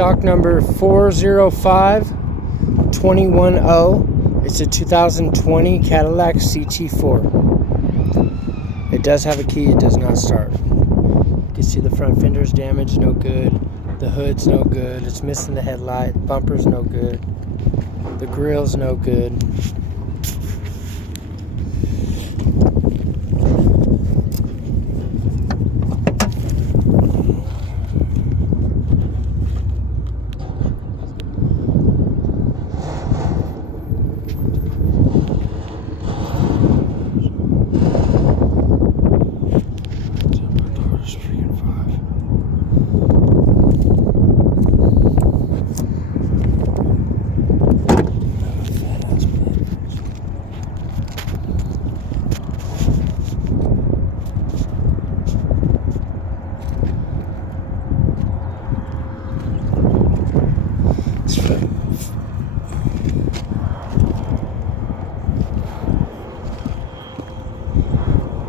stock number 405210. It's a 2020 Cadillac CT4. It does have a key, it does not start. You can see the front fender's damaged, no good. The hood's no good. It's missing the headlight. Bumper's no good. The grill's no good.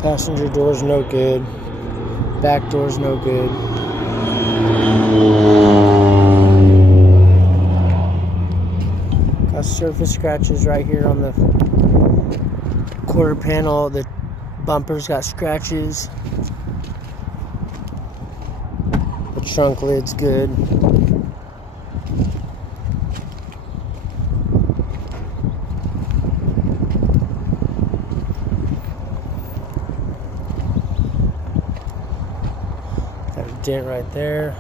Passenger door's no good. Back door's no good. Got surface scratches right here on the quarter panel. The bumper's got scratches. The trunk lid's good. Got a dent right there.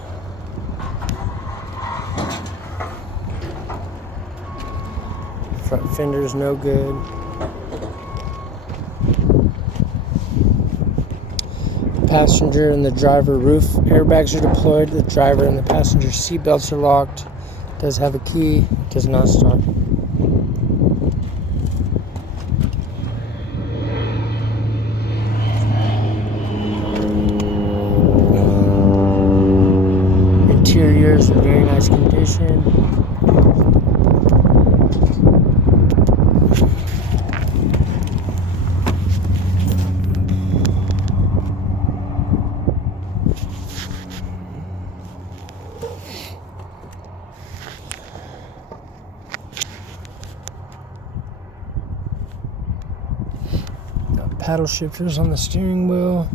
Front fender's no good. The passenger and the driver roof airbags are deployed. The driver and the passenger seat belts are locked. Does have a key. Does not start. Interior is in very nice condition. Got paddle shifters on the steering wheel.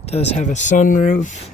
It does have a sunroof.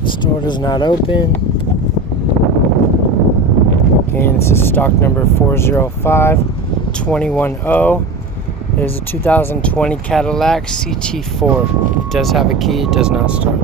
This door does not open. Again, this is stock number 405210. It is a 2020 Cadillac CT4. It does have a key, it does not start.